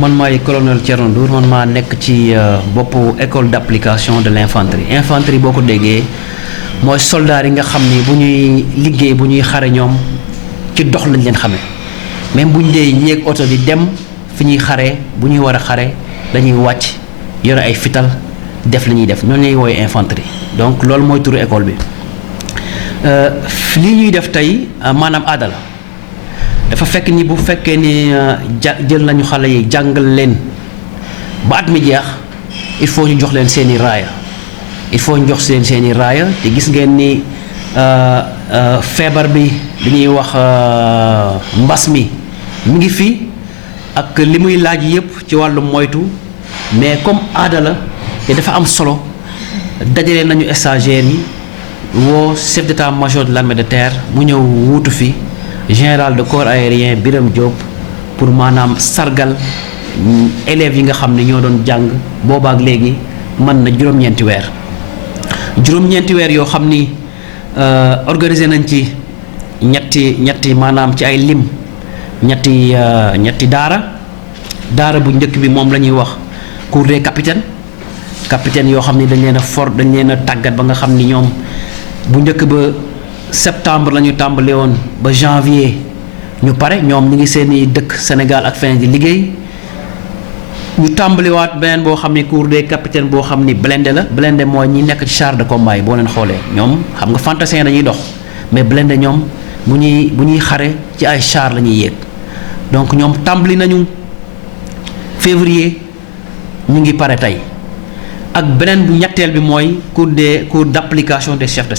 man maay colonel Thierno Ndour man maa nekk ci boppu école d'application de l'infanterie. Infanterie boo ko déggee mooy soldats yi nga xam ni bu ñuy liggéey bu ñuy xare ñoom ci dox lañ leen xamee même bu ñu dee yéeg oto di dem fi ñuy xare bu ñuy war a xare dañuy wàcc yore ay fital def li ñuy def ñooñu lay wooye infanterie. donc loolu mooy turu école bi lii ñuy def tey maanaam aada la dafa fekk ni bu fekkee ni jël nañu xale yi jàngal leen ba at mi jeex il faut ñu jox leen seeni raaya il faut ñu jox leen seeni raaya te gis ngeen ni feebar bi dañuy wax mbas mi mu ngi fi ak li muy laaj yépp ci wàllu moytu mais comme aada la te dafa am solo dajale nañu stagiaires yi woo chef d'état-major de l'armée de terre mu ñëw wuutu fi général de corps aérien Birame Diop pour maanaam sargal élèves yi nga xam ne ñoo doon jàng boobaak léegi mën na juróom-ñeenti weer yoo xam ni organisé nañ ci ñetti maanaam ci ay lim ñetti daara bu njëkk bi moom la ñuy wax cours des capitaines yoo xam ni dañ leen a tàggat ba nga xam ni ñoom bu njëkk ba septembre la ñu tàmbale woon ba janvier ñu pare ñoom ñu ngi seeni dëkk Sénégal ak feneen di liggéey ñu tàmbaliwaat beneen boo xam ni cours des capitaines boo xam ni blindé la blindé mooy ñi nekk ci char de combat yi boo leen xoolee ñoom xam nga fantassins dañuy dox mais blindé ñoom bu ñuy xare ci ay char la ñuy yéeg donc ñoom tàmbali nañu février ñu ngi pare tey ak beneen bu ñetteel bi mooy cours d'application des chefs de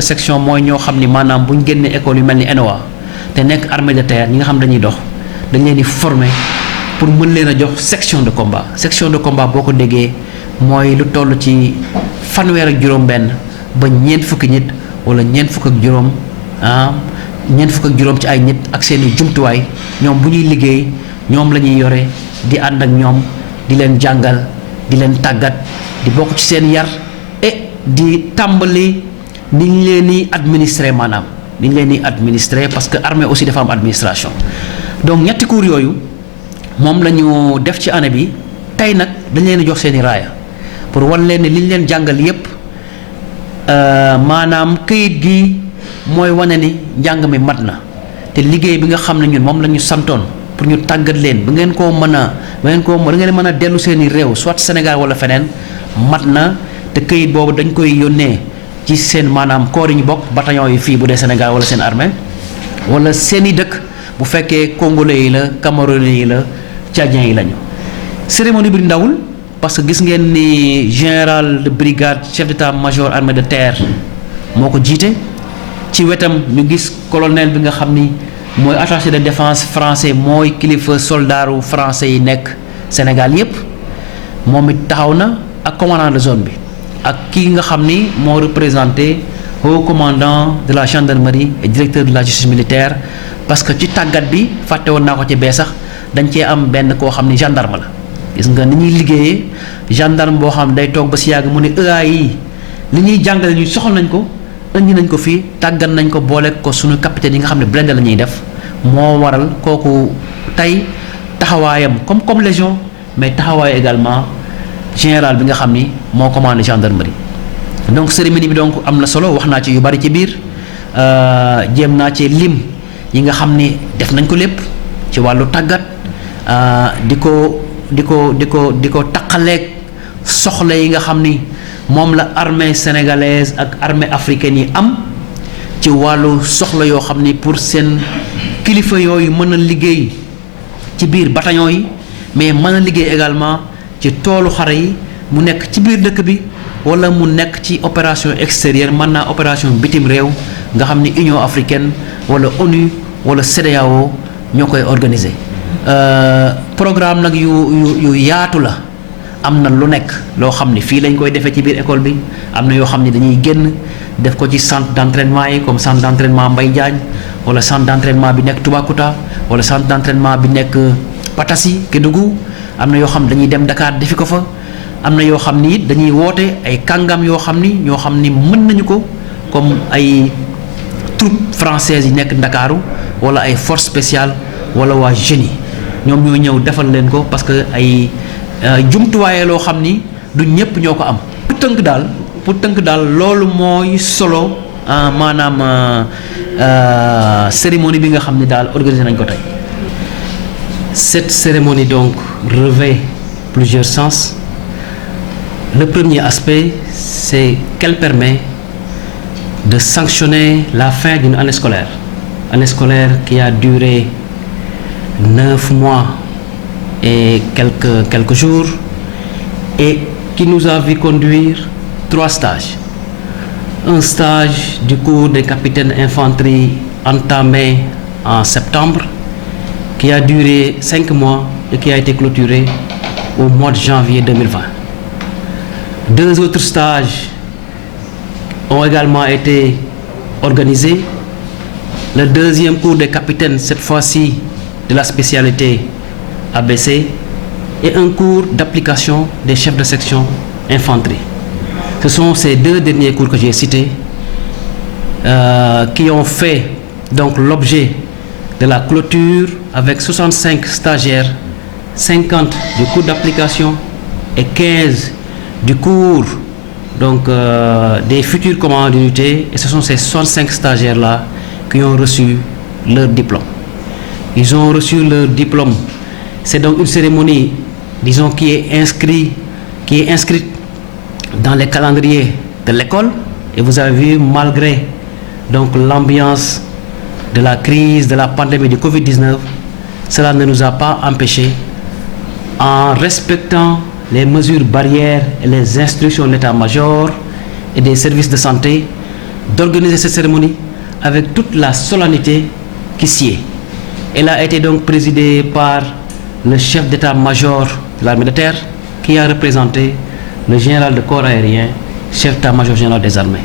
section mooy ñoo xam ni maanaam bu ñu génnee école yu mel ni ENOA te nekk armée de terre ñi nga xam dañuy dox dañ leen di former pour mën leen a jox section de combat boo ko déggee mooy lu toll ci fanweer ak juróom-benn ba ñeent fukki nit wala ñeent fukk ak juróom ci ay nit ak seeni jumtuwaay ñoom bu ñuy liggéey ñoom la ñuy yore di ànd ak ñoom di leen jàngal di leen tàggat di bokk ci seen yar et di tàmbali ni ñu leen di administrer maanaam ni ñu leen di administrer parce que armée aussi dafa am administration donc ñetti cours yooyu moom la ñu def ci année bi tey nag dañ leen di jox seeni raaya pour wan leen ne li ñu leen jàngal yépp maanaam këyit gi mooy wane ni njàng mi mat na te liggéey bi nga xam ne ñun moom la ñu santoon pour ñu tàggat leen ba ngeen koo mën a mën a dellu seeni réew soit Sénégal wala feneen mat na te këyit boobu dañ koy yónnee ci seen maanaam corps yi ñu bokk bataillon yi fii bu dee Sénégal wala seen armée wala seeni dëkk bu fekkee congolais yi la camerounais yi la tchadiens yi lañu. cérémonie bi ndawul parce que gis ngeen ni général de brigade chef d'état-major armée de terre moo ko jiite ci wetam ñu gis colonel bi nga xam ni mooy attaché de défense français mooy kilifa soldaaru français yi nekk Sénégal yépp moom it taxaw na ak commandant de zone bi ak kii nga xam ni moo représenté haut commandant de la gendarmerie et directeur de la justice militaire parce que ci tàggat bi fàtte woon naa ko ci bee sax dañ cee am benn koo xam ni gendarme la gis nga ni ñuy liggéeyee gendarme boo xam day toog ba si yàgg mu ne EA yi li ñuy jàngale ñu soxla nañ ko indi nañ ko fii tàggat nañ ko boole ko suñu capitaine yi nga xam ne blindé la ñuy def moo waral kooku tey taxawaayam comme légion mais taxawaay également général bi nga xam ni moo commandé gendarmerie donc cérémonie bi donc am na solo wax naa ci yu bari ci biir jéem naa ci lim yi nga xam ni def nañ ko lépp ci wàllu tàggat di ko taqaleeg soxla yi nga xam ni moom la armée sénégalaise ak armée africaine yi am ci wàllu soxla yoo xam ni pour seen kilifa yooyu mën a liggéey ci biir bataillon yi mais mën a liggéey également ci toolu xare yi mu nekk ci biir dëkk bi wala mu nekk ci opération extérieure mën naa opération bitim réew nga xam ni Union africaine wala ONU wala CEDEAO ñoo koy organiser programme nag yu yaatu la am na lu nekk loo xam ni fii lañ koy defee ci biir école bi am na yoo xam ni dañuy génn def ko ci centre d'entraînement yi comme centre d'entraînement Mbaye Diagne wala centre d'entraînement bi nekk Toubacouta wala centre d'entraînement bi nekk Patassi Kédougou am na yoo xam dañuy dem Dakar defi ko fa am na yoo xam ni it dañuy woote ay kàngam yoo xam ni ñoo xam ni mën nañu ko comme ay troupes françaises yi nekk Ndakaaru wala ay forces spéciales wala waa génie ñoom ñoo ñëw defal leen ko parce que ay jumtuwaay loo xam ni du ñëpp ñoo ko am. pour tënk daal loolu mooy solo maanaam cérémonie bi nga xam ne daal organisé nañ ko tey. Cette cérémonie donc revêt plusieurs sens. Le premier aspect, c'est qu'elle permet de sanctionner la fin d'une année scolaire qui a duré 9 mois et quelques jours et qui nous a vu conduire 3 stages. Un stage du cours des capitaines infanterie entamé en septembre, qui a duré 5 mois et qui a été clôturé au mois de janvier 2020. 2 autres stages ont également été organisés. Le deuxième cours des capitaines, cette fois-ci de la spécialité ABC, et un cours d'application des chefs de section infanterie. Ce sont ces 2 derniers cours que j'ai cités qui ont fait donc l'objet de la clôture avec 65 stagiaires, 50 du cours d'application et 15 du cours donc des futurs commandants d'unité, et ce sont ces 65 stagiaires-là qui ont reçu leur diplôme. Ils ont reçu leur diplôme. C'est donc une cérémonie, disons, qui est inscrite dans les calendriers de l'école, et vous avez vu, malgré donc l'ambiance de la crise, de la pandémie du Covid-19, cela ne nous a pas empêchés, en respectant les mesures barrières et les instructions de l'état-major et des services de santé, d'organiser cette cérémonie avec toute la solennité qui s'y est. Elle a été donc présidée par le chef d'état-major de l'armée de terre, qui a représenté le général de corps aérien, chef d'état-major général des armées.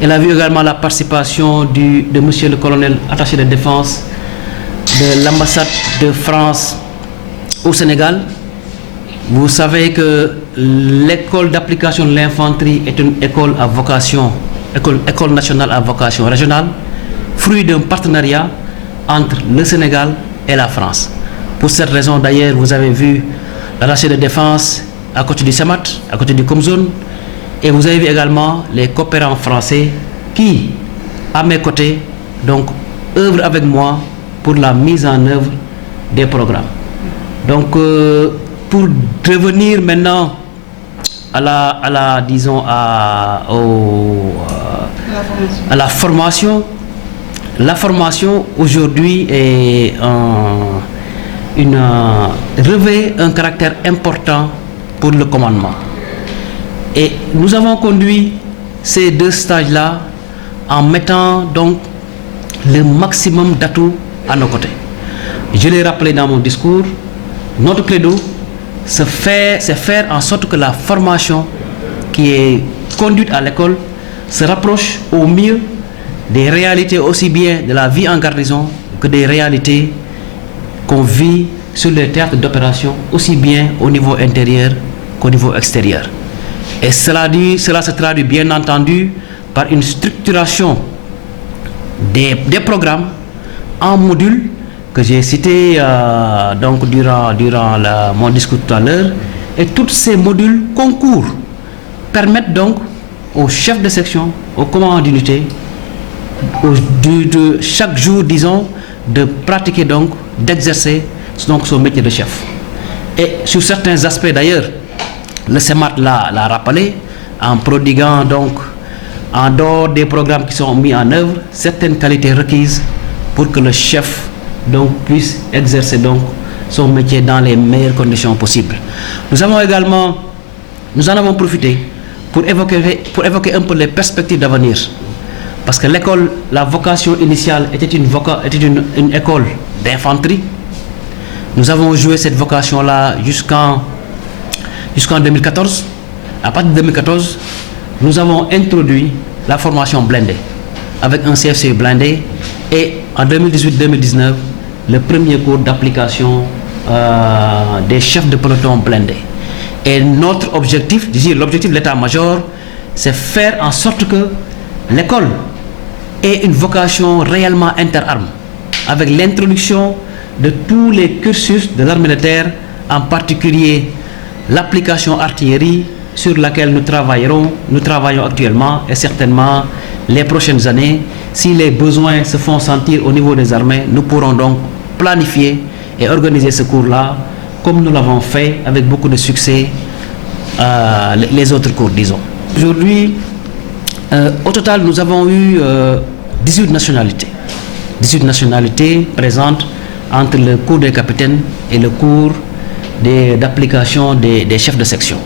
Elle a vu également la participation de monsieur le colonel attaché de défense de l'ambassade de France au Sénégal. Vous savez que l'école d'application de l'infanterie est une école à vocation, école nationale à vocation régionale, fruit d'un partenariat entre le Sénégal et la France. Pour cette raison, d'ailleurs, vous avez vu l'attaché de défense à côté du CEMAT, à côté du Comzone, et vous avez vu également les coopérants français qui, à mes côtés, donc, œuvrent avec moi pour la mise en œuvre des programmes. Donc, pour revenir maintenant à la formation. La formation aujourd'hui revêt un caractère important pour le commandement. Et nous avons conduit ces 2 stages-là en mettant donc le maximum d'atouts à nos côtés. Je l'ai rappelé dans mon discours, notre credo, c'est faire en sorte que la formation qui est conduite à l'école se rapproche au mieux des réalités aussi bien de la vie en garnison que des réalités qu'on vit sur les théâtres d'opération, aussi bien au niveau intérieur qu'au niveau extérieur. Et cela se traduit bien entendu par une structuration des programmes en modules que j'ai cités donc durant mon discours tout à l'heure. Et tous ces modules concourent, permettent donc aux chefs de section, aux commandants d'unité, de chaque jour, disons, de pratiquer donc, d'exercer donc son métier de chef. Et sur certains aspects d'ailleurs, le CEMAT l'a rappelé, en prodiguant donc, en dehors des programmes qui sont mis en œuvre, certaines qualités requises pour que le chef donc, puisse exercer donc, son métier dans les meilleures conditions possibles. Nous en avons profité pour évoquer un peu les perspectives d'avenir. Parce que l'école, la vocation initiale était une école d'infanterie. Nous avons joué cette vocation-là jusqu'en 2014. À partir de 2014, nous avons introduit la formation blindée avec un CFC blindé, et en 2018-2019, le premier cours d'application des chefs de peloton blindés. Et notre objectif, l'objectif de l'état-major, c'est faire en sorte que l'école ait une vocation réellement interarmes, avec l'introduction de tous les cursus de l'armée de terre, en particulier l'application artillerie sur laquelle nous travaillons actuellement et certainement les prochaines années. Si les besoins se font sentir au niveau des armées, nous pourrons donc planifier et organiser ce cours-là comme nous l'avons fait avec beaucoup de succès les autres cours, disons. Aujourd'hui, au total, nous avons eu 18 nationalités. 18 nationalités présentes entre le cours des capitaines et le cours d'application des chefs de section.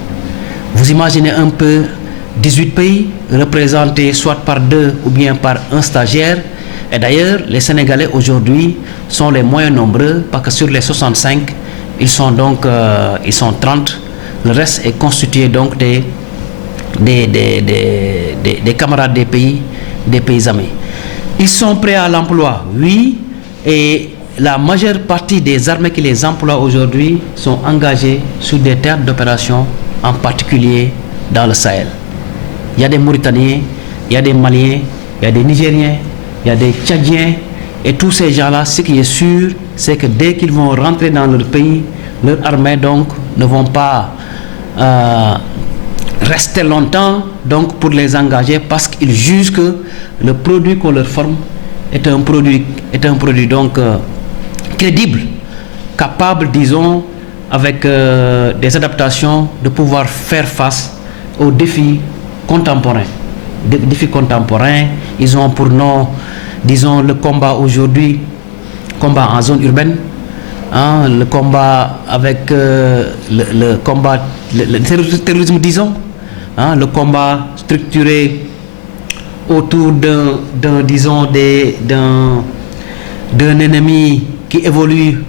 Vous imaginez un peu 18 pays représentés soit par 2 ou bien par un stagiaire. Et d'ailleurs, les Sénégalais aujourd'hui sont les moins nombreux parce que sur les 65, ils sont 30. Le reste est constitué donc des camarades des pays amis. Ils sont prêts à l'emploi, oui, et la majeure partie des armées qui les emploient aujourd'hui sont engagées sur des théâtres d'opération, en particulier dans le Sahel. Il y a des Mauritaniens, il y a des Maliens, il y a des Nigériens, il y a des Tchadiens, et tous ces gens-là, ce qui est sûr, c'est que dès qu'ils vont rentrer dans leur pays, leurs armées donc ne vont pas rester longtemps donc pour les engager parce qu'ils jugent que le produit qu'on leur forme est un produit donc crédible, capable, disons, avec des adaptations, de pouvoir faire face aux défis contemporains. Des défis contemporains, ils ont pour nom, disons, le combat aujourd'hui, combat en zone urbaine, hein, le combat avec le terrorisme, disons, hein, le combat structuré autour d'un ennemi qui évolue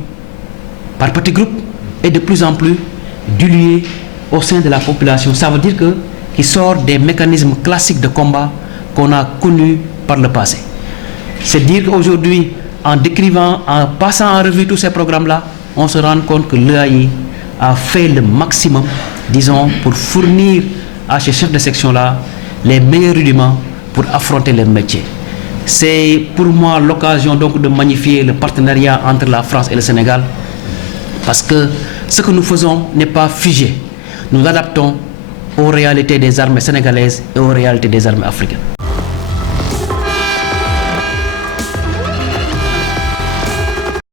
par petits groupes et de plus en plus dilué au sein de la population. Ça veut dire qu'il sort des mécanismes classiques de combat qu'on a connus par le passé. C'est dire qu'aujourd'hui, en décrivant, en passant en revue tous ces programmes-là, on se rend compte que l'EAI a fait le maximum, disons, pour fournir à ces chefs de section-là les meilleurs rudiments pour affronter leur métier. C'est pour moi l'occasion donc de magnifier le partenariat entre la France et le Sénégal, parce que ce que nous faisons n'est pas figé. Nous l'adaptons aux réalités des armées sénégalaises et aux réalités des armées africaines.